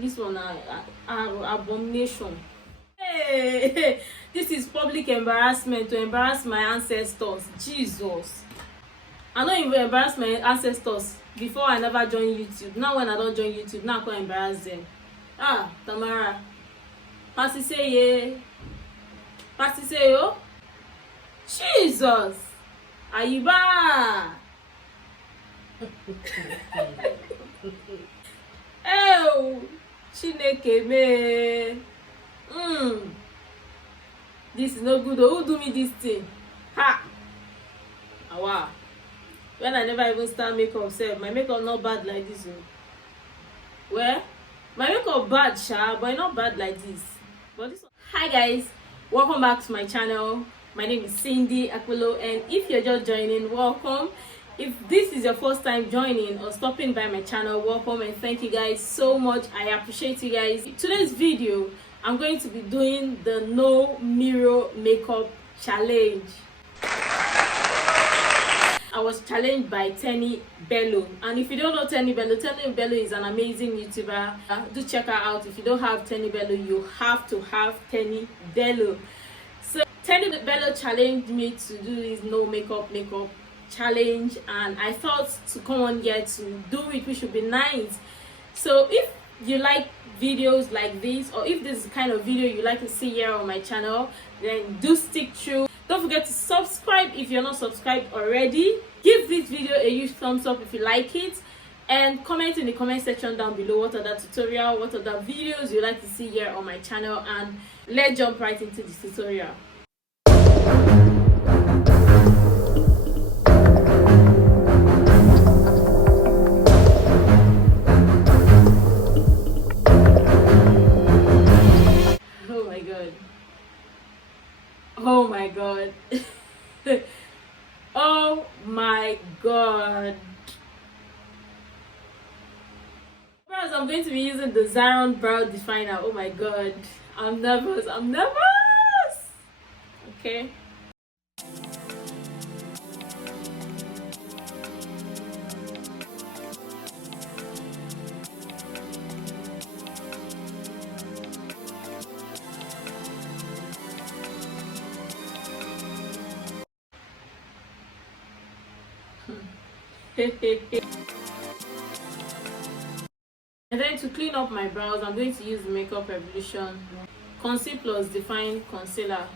This one abomination. Hey, this is public embarrassment to embarrass my ancestors. Jesus, I don't even embarrass my ancestors before. I never joined YouTube. Now when I don't join YouTube, now I can't embarrass them. Tamara, Pasi say yo. Jesus, Ayiba. Oh, Chineke me. This is no good. Who do me this thing? Ha! Wow. When I never even start makeup self, my makeup not bad like this. Well, my makeup bad, but not bad like this. But this one. Hi guys, welcome back to my channel. My name is Sindy Akpolo, and if you're just joining, welcome. If this is your first time joining or stopping by my channel, welcome and thank you guys so much. I appreciate you guys. In today's video, I'm going to be doing the no mirror makeup challenge. I was challenged by Tenny Bello, and if you don't know Tenny Bello is an amazing YouTuber. Do check her out. If you don't have Tenny Bello, you have to have Tenny Bello. So Tenny Bello challenged me to do this no makeup challenge, and I thought to come on here to do it, which should be nice. So if you like videos like this, or if this is the kind of video you like to see here on my channel, then do stick through. Don't forget to subscribe if you're not subscribed already. Give this video a huge thumbs up if you like it, and comment in the comment section down below what other tutorial, what other videos you like to see here on my channel, and let's jump right into the tutorial. Oh my god. Oh my god. Brows, I'm going to be using the Zaron brow definer. Oh my god, I'm nervous. Okay. And then to clean up my brows, I'm going to use the Makeup Revolution Conceal Plus Define Concealer.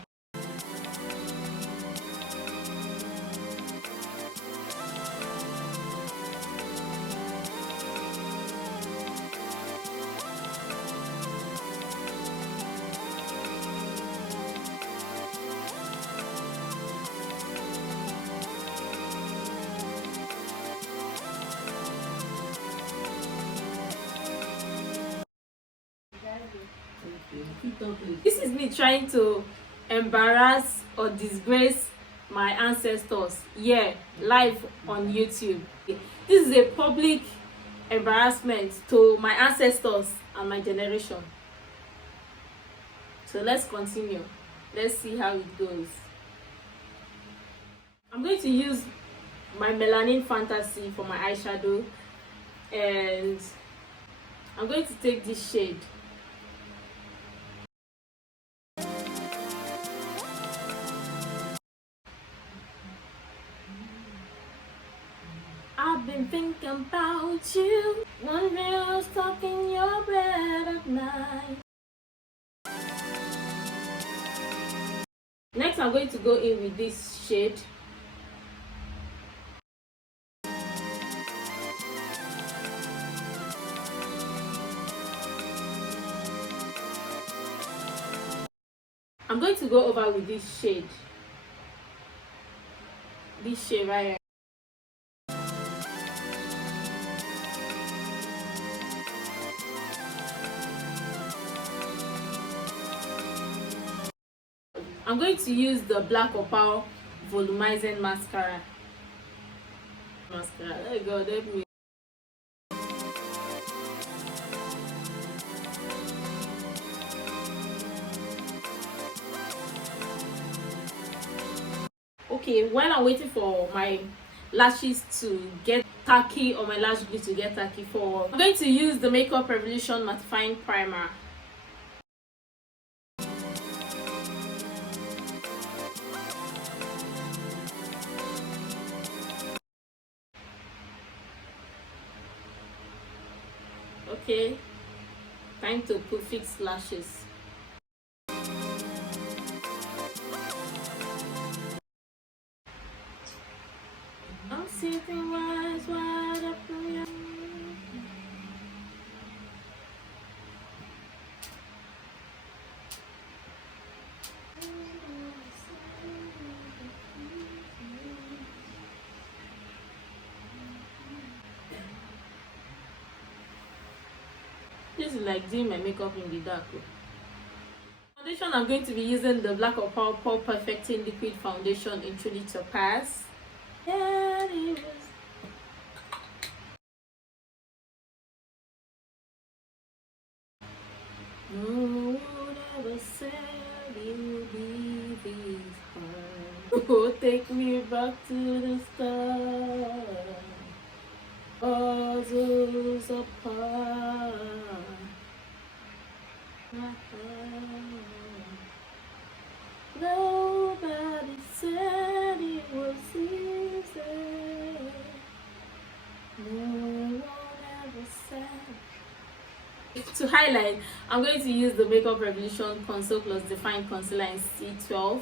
This is me trying to embarrass or disgrace my ancestors, live on YouTube. This is a public embarrassment to my ancestors and my generation. So let's continue. Let's see how it goes. I'm going to use my Melanin Fantasy for my eyeshadow, and I'm going to take this shade. I've been thinking about you, wondering who's stuck in your bed at night. Next, I'm going to go in with this shade. I'm going to go over with this shade. This shade right here. I'm going to use the black Opal volumizing mascara. There you go, there we go. Okay, while I'm waiting for my lashes to get tacky or my lash glue to get tacky for. I'm going to use the Makeup Revolution mattifying primer. Okay, time to put fixed lashes. I'm sitting wide up. This is like doing my makeup in the dark. Foundation, I'm going to be using the Black Opal Pore Perfecting Liquid Foundation in Truly Topaz. Yeah, it was. No one ever said you'd be this hard. Oh, take me back to the start. Puzzles apart. Nobody said it was easy. No one ever said. To highlight, I'm going to use the Makeup Revolution Conceal Plus Define Concealer in C12.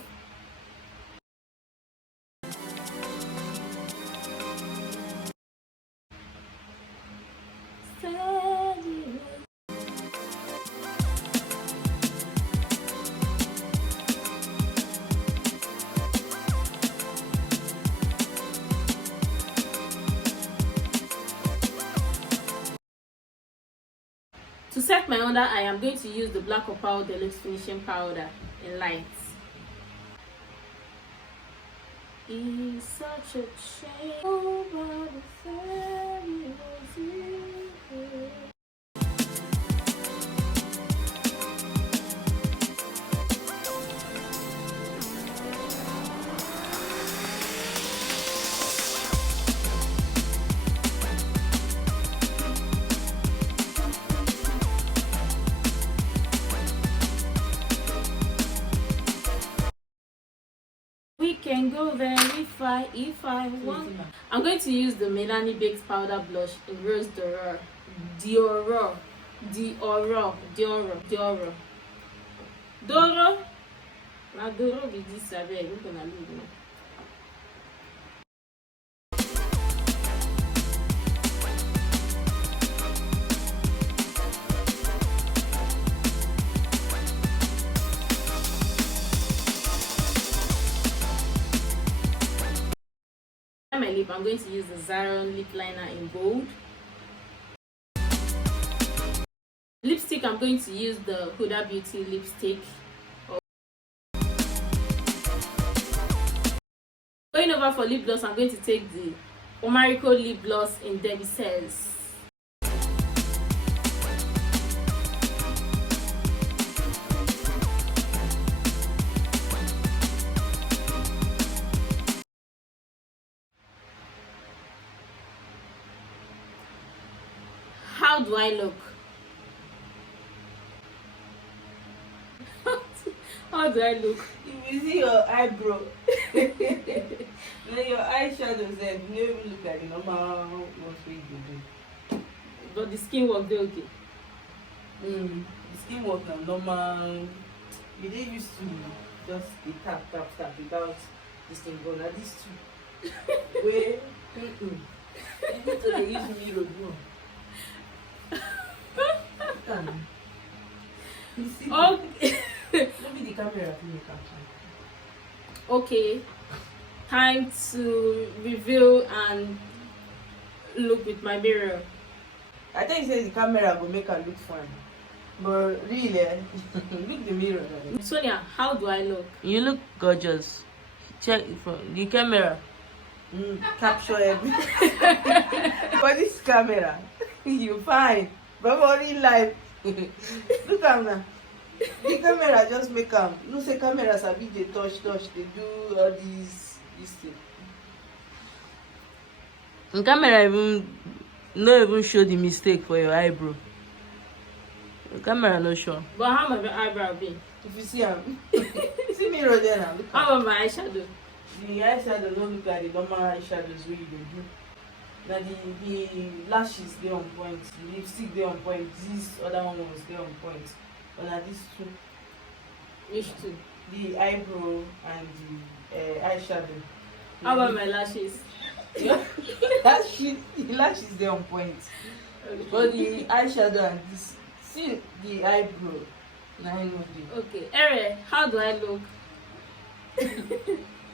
To set my under eye, I'm going to use the Black Opal Deluxe Finishing Powder in light. It's such a shame. Nobody said it was easy. We can go there if I want. I'm going to use the Melanin Baked Powder Blush in Rose Dior. Doro. Now Doro be this abeg. We're gonna leave now. My lip, I'm going to use the Zaron lip liner in gold. Lipstick, I'm going to use the Huda Beauty lipstick. Going over for lip gloss, I'm going to take the Omarico lip gloss in Debbie Says. How do I look? How do I look? If you see your eyebrow, then your eyeshadows, then you never look like normal what we do. But the skin work dey okay. The skin work na normal. You dey used to just dey tap without this thing, but na these two wey you need to dey use mirror do. You see? Okay. Maybe the camera will make am. Okay. Time to reveal and look with my mirror. I think say the camera will make her look fine, but really, look the mirror. Sonia, how do I look? You look gorgeous. Check from the camera. Capture everything. For this camera, you fine. But for real life, look at now. The camera just make them. No say cameras are big. They touch. They do all these things. The camera even no even show the mistake for your eyebrow. The camera no show. But how my eyebrow be? If you see see mirror there now. How about my eyeshadow? The eyeshadow don't look like the normal eyeshadows wey you dey do. Now the lashes they on point, the lipstick they on point, these other ones they on point. But now these two. Which two? The eyebrow and the eyeshadow. How about my lashes? The lashes they on point. Okay. But the eyeshadow and this, see the eyebrow. Now I know the. Okay, Ere, how do I look?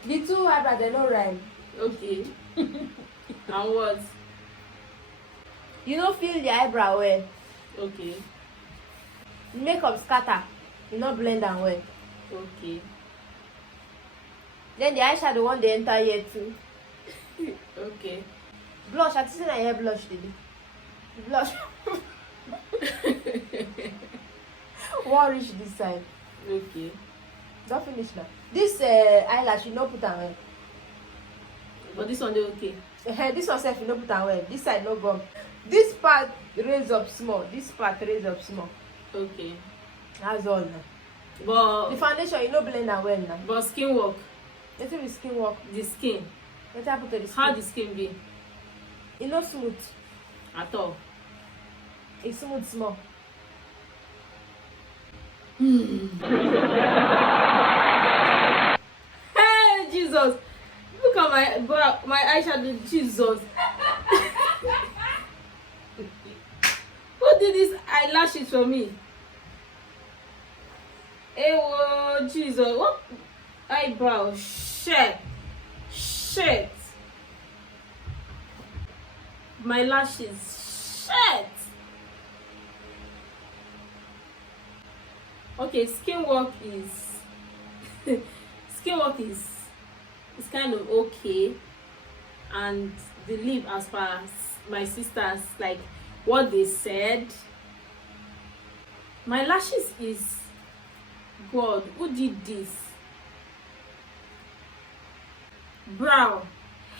The two eyebrows they no rhyme. Okay. And what? You no feel the eyebrow well. Okay. Makeup scatter. You no blend am well. Okay. Then the eyeshadow one dey enter here too. Okay. Blush, I think na hair blush today. Blush. One reach this side. Okay. Don't finish now. This eyelash you no put am well. But this one dey okay. This one sef you no put am well. This side no gum. This part raise up small. This part raise up small. Okay. That's all now. But The foundation you no blend am well now. but skin work, Wetin be skin work? the skin. Wetin happen to the skin? How the skin be? E no smooth. At all. E smooth small. Hey Jesus! Look at my eyeshadow, Jesus. Who did these eyelashes for me? Hey, whoa, Jesus! What eyebrow? Shit! My lashes. Shit! Okay, skin work is kind of okay, and the lip, as far as my sisters like what they said, my lashes is God. Who did this? Brow.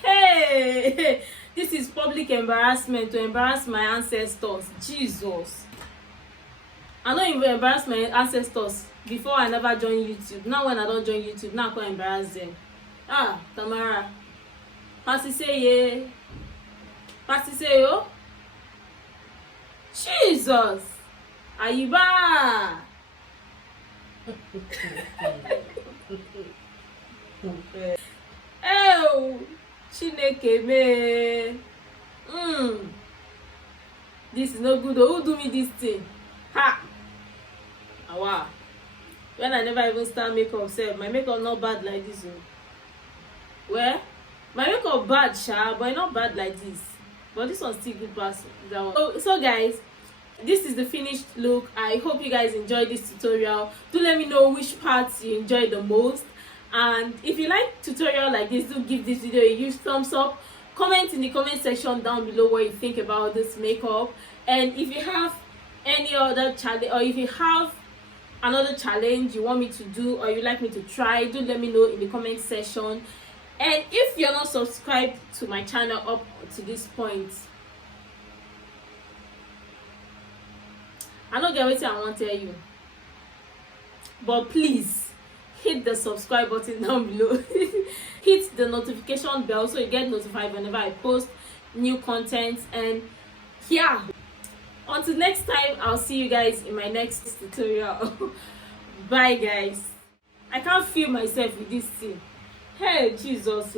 Hey, this is public embarrassment to embarrass my ancestors. Jesus. I don't even embarrass my ancestors before I never joined YouTube. Now when I don't join YouTube, now I can't embarrass them. Ah, Tamara. Pasi say yo. Jesus. Ayiba. Oh, Chineke me. This is no good. Who do me this thing? Ha! Awa. When I never even start makeup self, my makeup not bad like this. Well, my makeup bad, sha, but not bad like this. But this one still good pass that one. So guys, this is the finished look. I hope you guys enjoyed this tutorial. Do let me know which parts you enjoyed the most. And if you like tutorial like this, do give this video a huge thumbs up. Comment in the comment section down below what you think about this makeup. And if you have any other challenge, or if you have another challenge you want me to do or you like me to try, do let me know in the comment section. And if you're not subscribed to my channel up to this point, I don't get what I want to tell you, but please hit the subscribe button down below. Hit the notification bell so you get notified whenever I post new content. And yeah, until next time, I'll see you guys in my next tutorial. Bye guys. I can't feel myself with this thing. Hey Jesus.